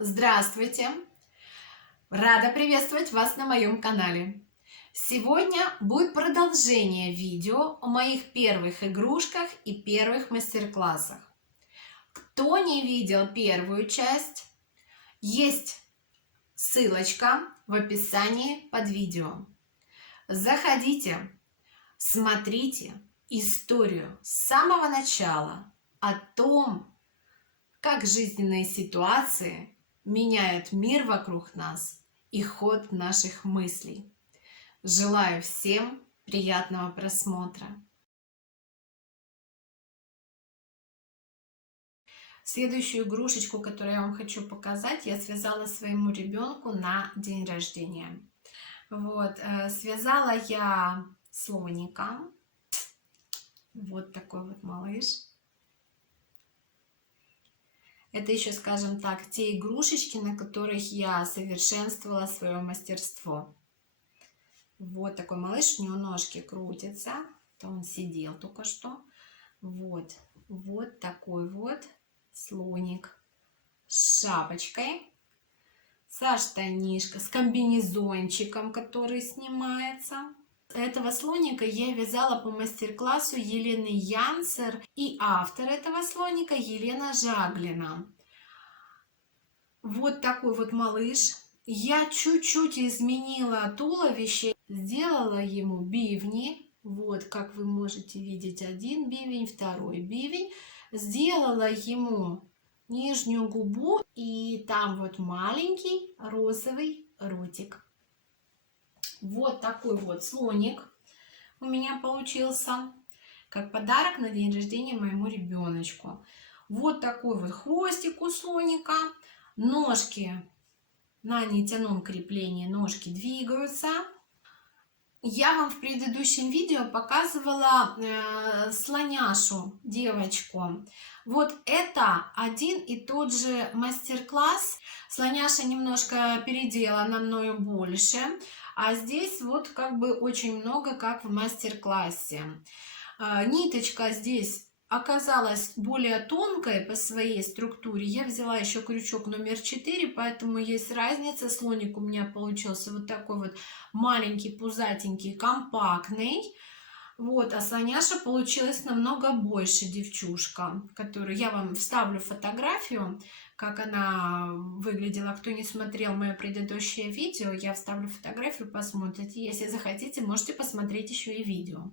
Здравствуйте! Рада приветствовать вас на моем канале. Сегодня будет продолжение видео о моих первых игрушках и первых мастер-классах. Кто не видел первую часть, есть ссылочка в описании под видео. Заходите, смотрите историю с самого начала о том, как жизненные ситуации меняют мир вокруг нас и ход наших мыслей. Желаю всем приятного просмотра. Следующую игрушечку, которую я вам хочу показать, я связала своему ребенку на день рождения. Связала я слоника. Вот такой вот малыш. Это еще, скажем так, те игрушечки, на которых я совершенствовала свое мастерство. Вот такой малыш, у него ножки крутятся. Это он сидел только что. Вот такой вот слоник с шапочкой, со штанишкой, с комбинезончиком, который снимается. Этого слоника я вязала по мастер-классу Елены Янцер, и автор этого слоника Елена Жаглина. Вот такой вот малыш. Я чуть-чуть изменила туловище, сделала ему бивни. Вот, как вы можете видеть, один бивень, второй бивень. Сделала ему нижнюю губу, и там вот маленький розовый ротик. Вот такой вот слоник у меня получился, как подарок на день рождения моему ребеночку. Вот такой вот хвостик у слоника. Ножки на нитяном креплении, ножки двигаются. Я вам в предыдущем видео показывала слоняшу, девочку. Вот это один и тот же мастер-класс. Слоняша немножко переделана мною больше, а здесь вот как бы очень много, как в мастер-классе. Ниточка здесь оказалась более тонкой по своей структуре. Я взяла еще крючок номер 4, поэтому есть разница. Слоник у меня получился вот такой вот маленький, пузатенький, компактный. Вот, а слоняша получилась намного больше, девчушка, которую я вам вставлю фотографию, как она выглядела. Кто не смотрел мое предыдущее видео, я вставлю фотографию, посмотрите. Если захотите, можете посмотреть еще и видео.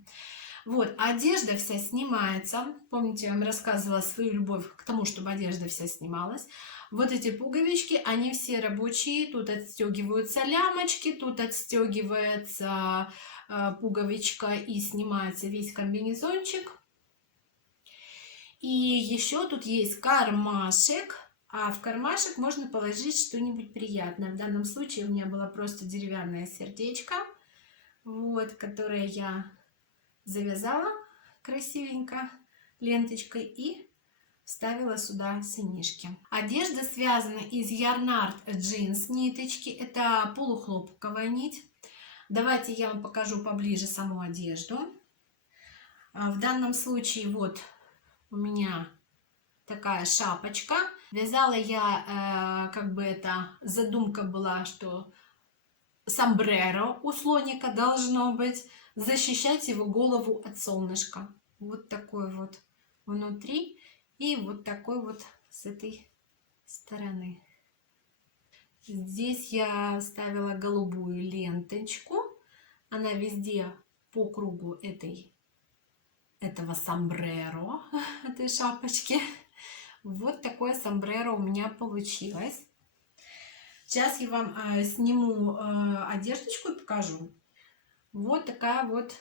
Вот, одежда вся снимается. Помните, я вам рассказывала свою любовь к тому, чтобы одежда вся снималась. Вот эти пуговички, они все рабочие. Тут отстегиваются лямочки, тут отстегивается пуговичка и снимается весь комбинезончик. И еще тут есть кармашек. А в кармашек можно положить что-нибудь приятное. В данном случае у меня было просто деревянное сердечко, вот, которое я завязала красивенько ленточкой и вставила сюда сынишки. Одежда связана из Yarnart джинс ниточки. Это полухлопковая нить. Давайте я вам покажу поближе саму одежду. В данном случае вот у меня такая шапочка. Вязала я, как бы это задумка была, что сомбреро у слоника должно быть, защищать его голову от солнышка. Вот такой вот внутри и вот такой вот с этой стороны. Здесь я ставила голубую ленточку. Она везде по кругу этого сомбреро, этой шапочки. Вот такое сомбреро у меня получилось. Сейчас я вам сниму одеждочку и покажу. Вот такая вот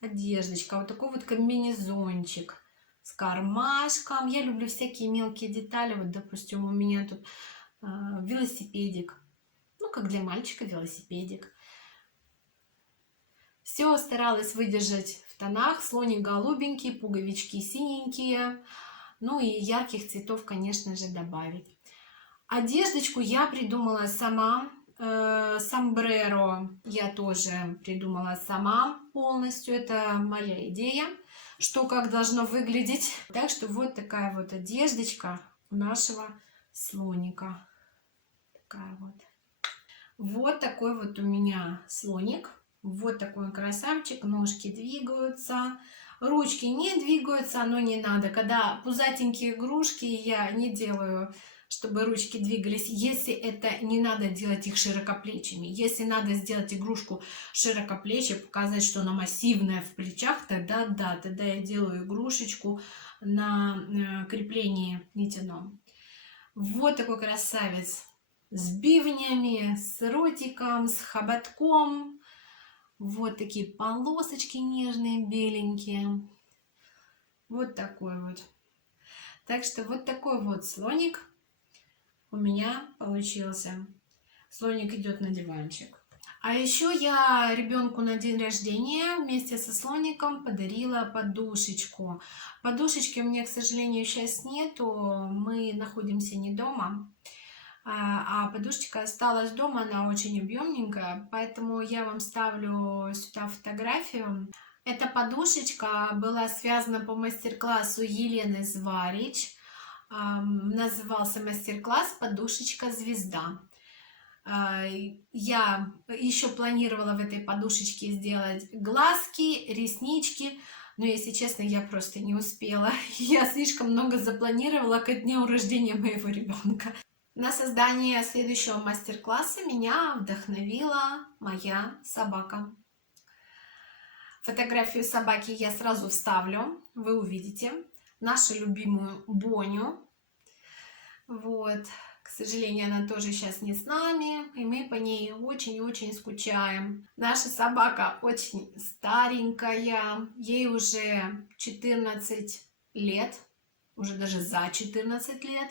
одеждочка, вот такой вот комбинезончик с кармашком. Я люблю всякие мелкие детали. Вот, допустим, у меня тут велосипедик. Ну, как для мальчика велосипедик. Все старалась выдержать в тонах. Слоник голубенький, пуговички синенькие. Ну и ярких цветов, конечно же, добавить. Одеждочку я придумала сама. Сомбреро я тоже придумала сама полностью. Это моя идея, что как должно выглядеть. Так что вот такая вот одеждочка у нашего слоника. Такая вот. Вот такой вот у меня слоник. Вот такой он красавчик. Ножки двигаются. Ручки не двигаются, но не надо. Когда пузатенькие игрушки, я не делаю, чтобы ручки двигались, если это не надо делать их широкоплечими. Если надо сделать игрушку широкоплечьей, показать, что она массивная в плечах, тогда да, тогда я делаю игрушечку на креплении нитяном. Вот такой красавец. С бивнями, с ротиком, с хоботком. Вот такие полосочки нежные, беленькие. Вот такой вот. Так что вот такой вот слоник у меня получился. Слоник идет на диванчик. А еще я ребенку на день рождения вместе со слоником подарила подушечку. Подушечки у меня, к сожалению, сейчас нету. Мы находимся не дома. А подушечка осталась дома, она очень объемненькая, поэтому я вам ставлю сюда фотографию. Эта подушечка была связана по мастер-классу Елены Зварич. Назывался мастер-класс «Подушечка звезда». Я еще планировала в этой подушечке сделать глазки, реснички, но, если честно, я просто не успела. Я слишком много запланировала ко дню рождения моего ребенка. На создание следующего мастер-класса меня вдохновила моя собака. Фотографию собаки я сразу вставлю, вы увидите. Нашу любимую Боню. Вот. К сожалению, она тоже сейчас не с нами, и мы по ней очень-очень скучаем. Наша собака очень старенькая, ей уже 14 лет, уже даже за 14 лет.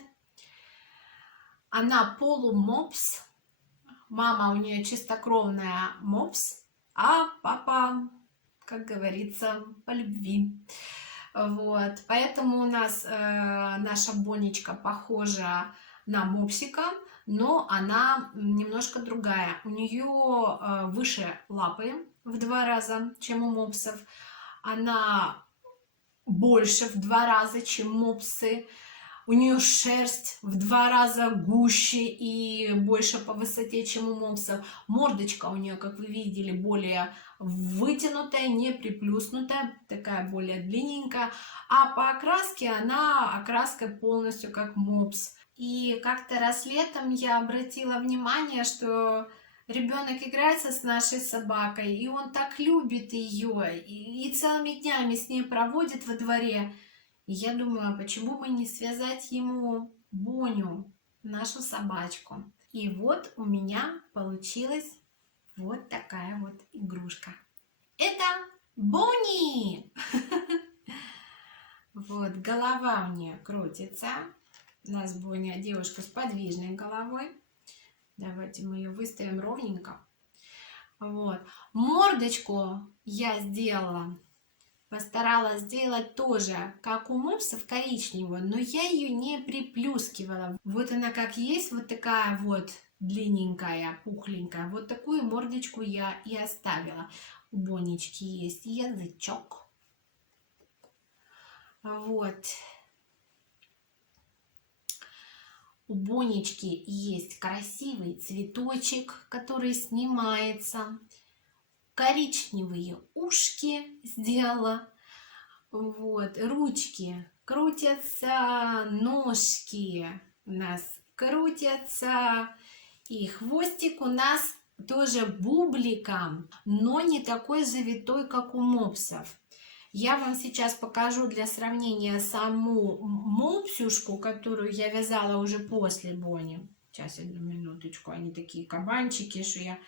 Она полумопс, мама у нее чистокровная мопс, а папа, как говорится, по любви. Вот, поэтому у нас наша Бонечка похожа на мопсика, но она немножко другая. У нее выше лапы в 2 раза, чем у мопсов. Она больше в 2 раза, чем мопсы. У нее шерсть в 2 раза гуще и больше по высоте, чем у мопсов. Мордочка у нее, как вы видели, более вытянутая, не приплюснутая, такая более длинненькая. А по окраске она окраска полностью как мопс. И как-то раз летом я обратила внимание, что ребенок играется с нашей собакой, и он так любит ее, и целыми днями с ней проводит во дворе. И я думаю, почему бы не связать ему Боню, нашу собачку. И вот у меня получилась вот такая вот игрушка. Это Бонни! Вот, голова у нее крутится. У нас Боня девушка с подвижной головой. Давайте мы ее выставим ровненько. Вот. Мордочку я сделала. Постаралась сделать тоже, как у мопсов, коричневую, но я ее не приплюскивала. Вот она как есть, вот такая вот длинненькая, пухленькая. Вот такую мордочку я и оставила. У Бонечки есть язычок. Вот. У Бонечки есть красивый цветочек, который снимается. Коричневые ушки сделала. Вот, ручки крутятся, ножки у нас крутятся. И хвостик у нас тоже бубликом, но не такой завитой, как у мопсов. Я вам сейчас покажу для сравнения саму мопсюшку, которую я вязала уже после Бони. Сейчас, одну минуточку, они такие кабанчики, что я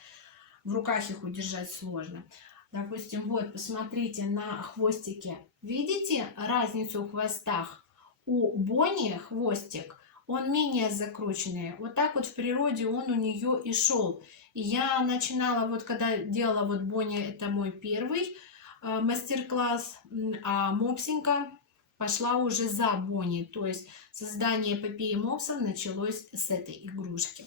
в руках их удержать сложно. Допустим, вот, посмотрите на хвостике. Видите разницу в хвостах? У Бонни хвостик, он менее закрученный. Вот так вот в природе он у нее и шел. И я начинала, вот когда делала вот Бонни, это мой первый мастер-класс, а мопсенька пошла уже за Бонни. То есть создание эпопеи мопсов началось с этой игрушки.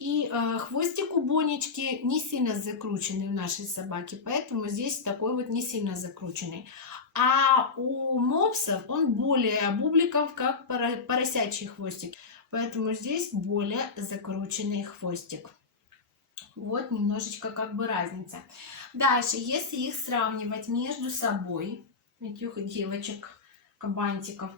И хвостик у Бонечки не сильно закрученный у нашей собаки, поэтому здесь такой вот не сильно закрученный. А у мопсов он более бубликов, как поросячий хвостик. поэтому здесь более закрученный хвостик. Вот немножечко как бы разница. Дальше, если их сравнивать между собой, этих девочек, кабантиков,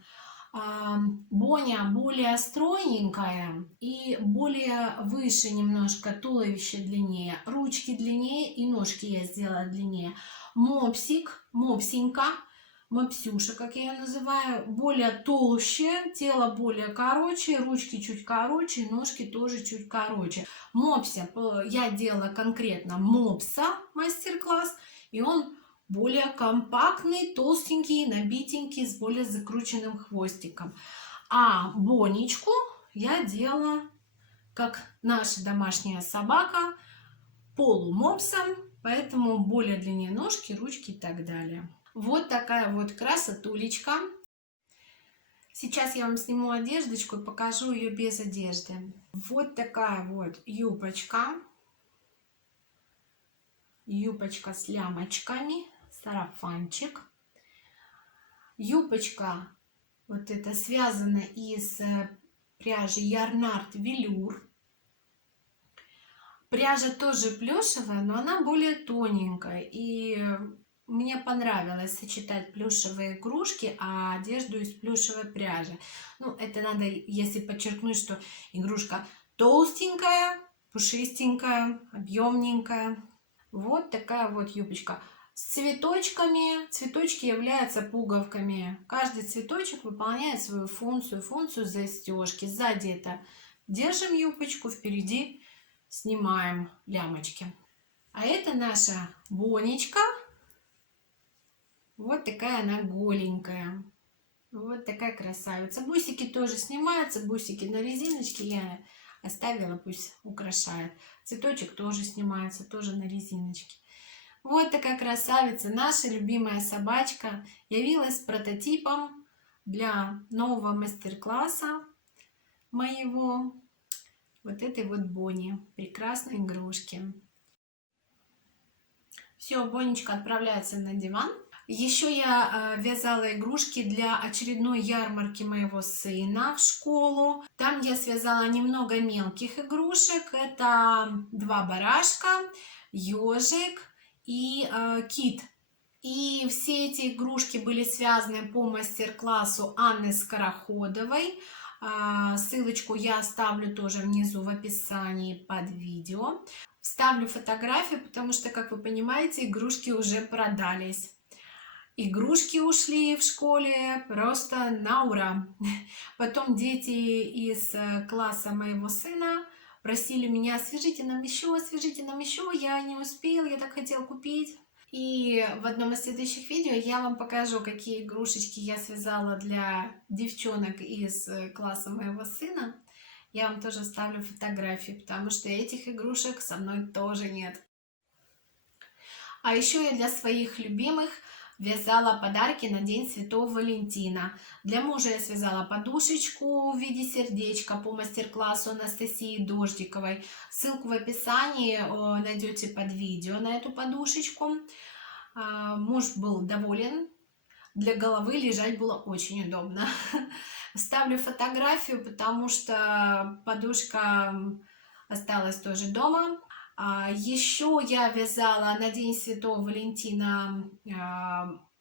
Боня более стройненькая и более выше немножко, туловище длиннее, ручки длиннее и ножки я сделала длиннее. Мопсик, мопсенька, мопсюша, как я ее называю, более толще, тело более короче, ручки чуть короче, ножки тоже чуть короче. Мопся я делала конкретно мопса мастер-класс, и он более компактный, толстенький, набитенький, с более закрученным хвостиком. А Бонечку я делала, как наша домашняя собака, полумопсом, поэтому более длиннее ножки, ручки и так далее. Вот такая вот красотулечка. Сейчас я вам сниму одеждочку и покажу ее без одежды. Вот такая вот юбочка. Юбочка с лямочками. Сарафанчик. Юбочка вот это связана из пряжи Ярнард Велюр. Пряжа тоже плюшевая, но она более тоненькая. И мне понравилось сочетать плюшевые игрушки, а одежду из плюшевой пряжи. Ну, это надо, если подчеркнуть, что игрушка толстенькая, пушистенькая, объемненькая. Вот такая вот юбочка. С цветочками. Цветочки являются пуговками. Каждый цветочек выполняет свою функцию, функцию застежки. Сзади это держим юбочку, впереди снимаем лямочки. А это наша Бонечка. Вот такая она голенькая. Вот такая красавица. Бусики тоже снимаются. Бусики на резиночке я оставила, пусть украшает. Цветочек тоже снимается, тоже на резиночке. Вот такая красавица, наша любимая собачка, явилась прототипом для нового мастер-класса моего, вот этой вот Бони, прекрасной игрушки. Все, Бонечка отправляется на диван. Еще я вязала игрушки для очередной ярмарки моего сына в школу. Там я связала немного мелких игрушек. Это 2 барашка, ежик и кит. И все эти игрушки были связаны по мастер-классу Анны Скороходовой. Ссылочку я оставлю тоже внизу в описании под видео. Вставлю фотографию, потому что, как вы понимаете, игрушки уже продались. Игрушки ушли в школе просто на ура. Потом дети из класса моего сына просили меня: свяжите нам еще, я не успел, я так хотел купить. И в одном из следующих видео я вам покажу, какие игрушечки я связала для девчонок из класса моего сына. Я вам тоже вставлю фотографии, потому что этих игрушек со мной тоже нет. А еще я для своих любимых вязала подарки на День Святого Валентина. Для мужа я связала подушечку в виде сердечка по мастер-классу Анастасии Дождиковой. Ссылку в описании найдете под видео на эту подушечку. Муж был доволен. Для головы лежать было очень удобно. Вставлю фотографию, потому что подушка осталась тоже дома. Еще я вязала на День Святого Валентина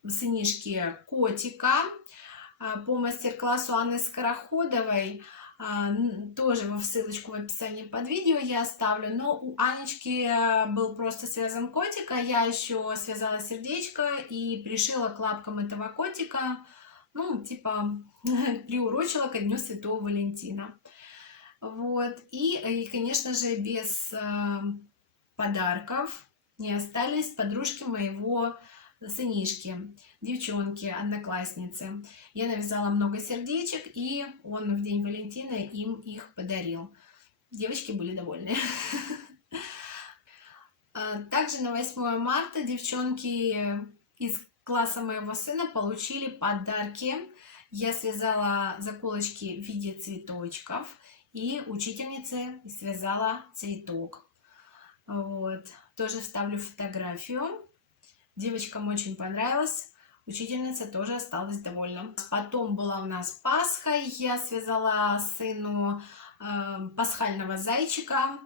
сынишки котика по мастер-классу Анны Скороходовой. Тоже ссылочку в описании под видео я оставлю. Но у Анечки был просто связан котик, а я еще связала сердечко и пришила к лапкам этого котика. Ну, типа, приурочила ко Дню Святого Валентина. Вот. И, конечно же, без подарков не остались подружки моего сынишки, девчонки, одноклассницы. Я навязала много сердечек, и он в День Валентина им их подарил. Девочки были довольны. Также на 8 марта девчонки из класса моего сына получили подарки. Я связала заколочки в виде цветочков, и учительнице связала цветок. Вот. Тоже вставлю фотографию. Девочкам очень понравилось. Учительница тоже осталась довольна. Потом была у нас Пасха, я связала сыну пасхального зайчика.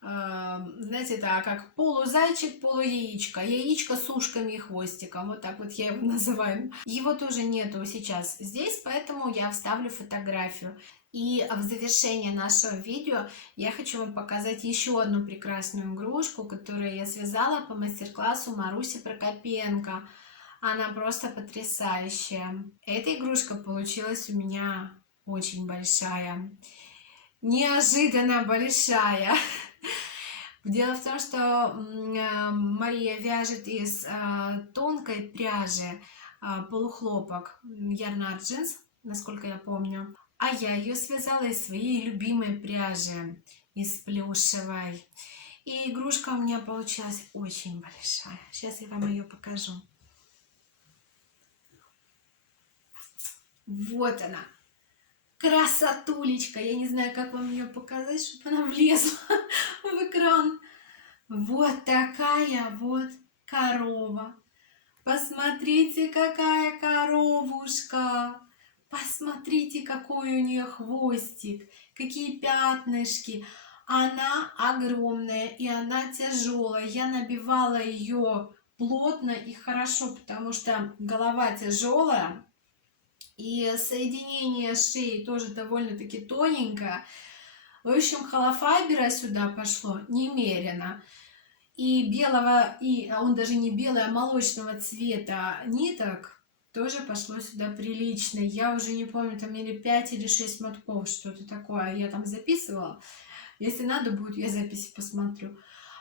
Знаете, это как полузайчик, полуяичко. Яичко с ушками и хвостиком. Вот так вот я его называю. Его тоже нету сейчас здесь, поэтому я вставлю фотографию. И в завершение нашего видео я хочу вам показать еще одну прекрасную игрушку, которую я связала по мастер-классу Маруси Прокопенко. Она просто потрясающая. Эта игрушка получилась у меня очень большая. Неожиданно большая. Дело в том, что Мария вяжет из тонкой пряжи полухлопок Ярнард джинс, насколько я помню. А я ее связала из своей любимой пряжи, из плюшевой. И игрушка у меня получилась очень большая. Сейчас я вам ее покажу. Вот она. Красотулечка. Я не знаю, как вам ее показать, чтобы она влезла в экран. Вот такая вот корова. Посмотрите, какая коровушка. Посмотрите, какой у нее хвостик. Какие пятнышки. Она огромная и она тяжелая. Я набивала ее плотно и хорошо, потому что голова тяжелая. И соединение шеи тоже довольно-таки тоненькое. В общем, холофайбера сюда пошло немерено. И белого, и он даже не белый, а молочного цвета ниток тоже пошло сюда прилично. Я уже не помню, там или 5 или 6 мотков, что-то такое. Я там записывала. Если надо будет, я записи посмотрю.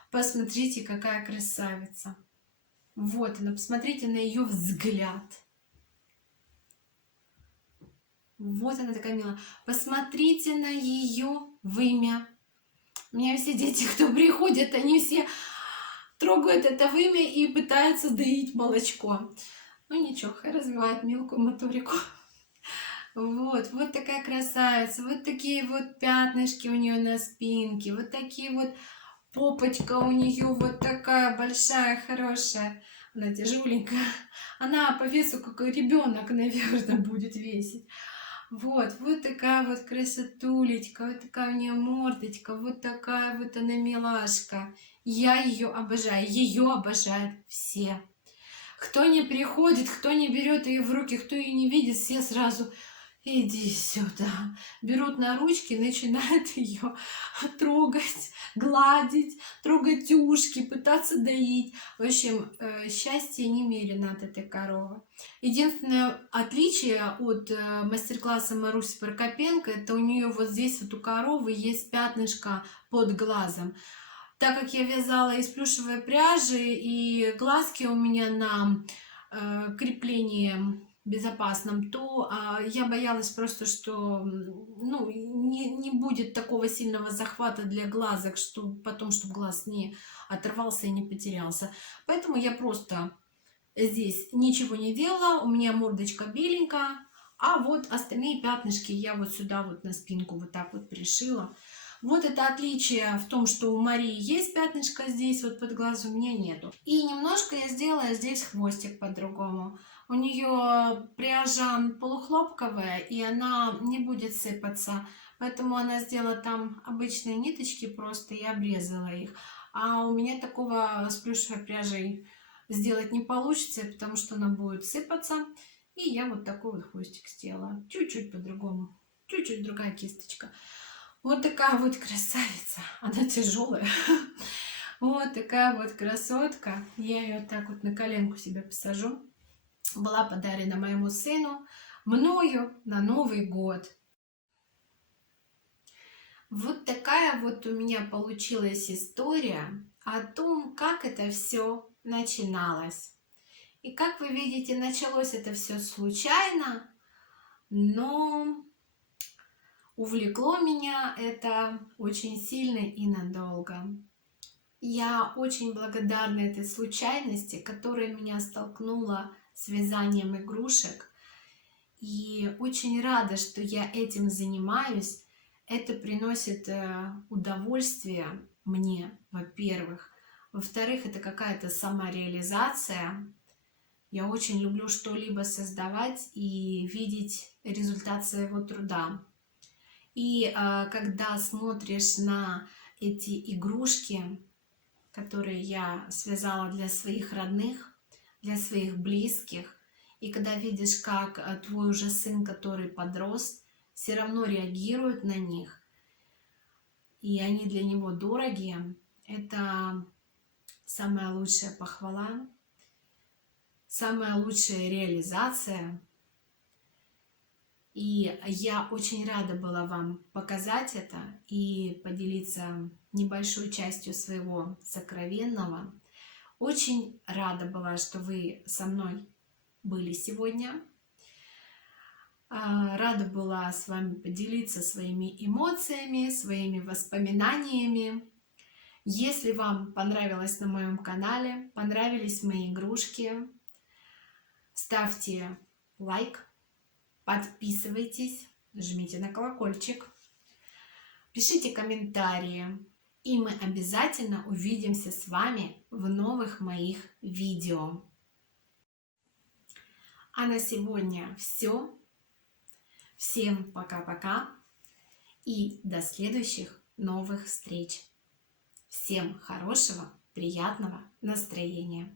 Посмотрите, какая красавица. Вот она, посмотрите на ее взгляд. Вот она такая милая. Посмотрите на ее вымя. У меня все дети, кто приходят, они все трогают это вымя и пытаются доить молочко. Ну ничего, хай развивает мелкую моторику. Вот такая красавица. Вот такие вот пятнышки у нее на спинке. Вот такие вот попочка у нее вот такая большая, хорошая. Она тяжеленькая. Она по весу как ребенок, наверное, будет весить. Вот такая вот красотулечка, вот такая у нее мордочка, вот такая вот она милашка. Я ее обожают все. Кто не приходит, кто не берет ее в руки, кто ее не видит, все сразу иди сюда. Берут на ручки, начинают ее трогать, гладить, трогать ушки, пытаться доить. В общем, счастье немерено от этой коровы. Единственное отличие от мастер-класса Маруси Прокопенко, это у нее вот здесь вот у коровы есть пятнышко под глазом. Так как я вязала из плюшевой пряжи и глазки у меня на креплении безопасном, то я боялась просто, что не будет такого сильного захвата для глазок, что потом, чтобы глаз не оторвался и не потерялся. Поэтому я просто здесь ничего не делала, у меня мордочка беленькая, а вот остальные пятнышки я вот сюда вот на спинку вот так вот пришила. Вот это отличие в том, что у Марии есть пятнышко здесь, вот под глазом, у меня нету. И немножко я сделала здесь хвостик по-другому. У нее пряжа полухлопковая, и она не будет сыпаться. Поэтому она сделала там обычные ниточки просто и обрезала их. А у меня такого с плюшевой пряжей сделать не получится, потому что она будет сыпаться. И я вот такой вот хвостик сделала. Чуть-чуть по-другому. Чуть-чуть другая кисточка. Вот такая вот красавица. Она тяжелая. Вот такая вот красотка. Я ее так вот на коленку себе посажу. Была подарена моему сыну мною на Новый год. Вот такая вот у меня получилась история о том, как это все начиналось. И как вы видите, началось это все случайно, но увлекло меня это очень сильно и надолго. Я очень благодарна этой случайности, которая меня столкнула с вязанием игрушек. И очень рада, что я этим занимаюсь. Это приносит удовольствие мне, во-первых. Во-вторых, это какая-то самореализация. Я очень люблю что-либо создавать и видеть результат своего труда. И когда смотришь на эти игрушки, которые я связала для своих родных, для своих близких, и когда видишь, как твой уже сын, который подрос, все равно реагирует на них, и они для него дороги, это самая лучшая похвала, самая лучшая реализация. И я очень рада была вам показать это и поделиться небольшой частью своего сокровенного. Очень рада была, что вы со мной были сегодня. Рада была с вами поделиться своими эмоциями, своими воспоминаниями. Если вам понравилось на моем канале, понравились мои игрушки, ставьте лайк, подписывайтесь, жмите на колокольчик, пишите комментарии, и мы обязательно увидимся с вами в новых моих видео. А на сегодня все. Всем пока-пока и до следующих новых встреч. Всем хорошего, приятного настроения.